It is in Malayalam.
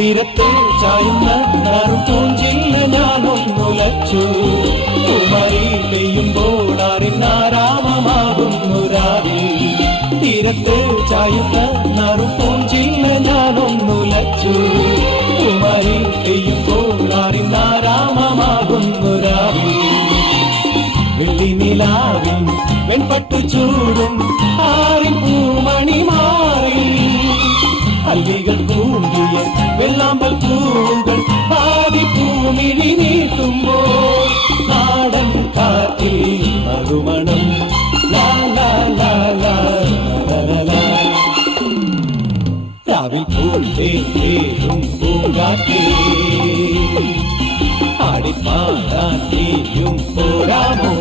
തീരത്തെ ചായുന്ന പൂഞ്ചില്ല ഞാനൊന്നുലച്ചു. കുമരി പെയ്യുമ്പോൾ ആരാമമാകുന്നു രാവിൽ. തീരത്തെ ചായുന്ന പൂഞ്ചില്ല ഞാനൊന്നുലച്ചു. കുമരി പെയ്യുമ്പോൾ ആരാമമാകുന്നു രാവിൽ. വെള്ളി നിലാവിൻ വെൺപട്ടു ചൂടും ആരിൻ പൂമണി മാറി. അല്ലികൾ കൂടിയ വെള്ളാമ്പൽ പൂവുകൾ പാതി പൂമിഴി നീട്ടുമ്പോൾ നാടൻ കാറ്റിൽ മറുമണം. രാവിൽ പൂന്തേരും പൂങ്കാറ്റേ ആടിപ്പാടാൻ നീയും പോരാമോ?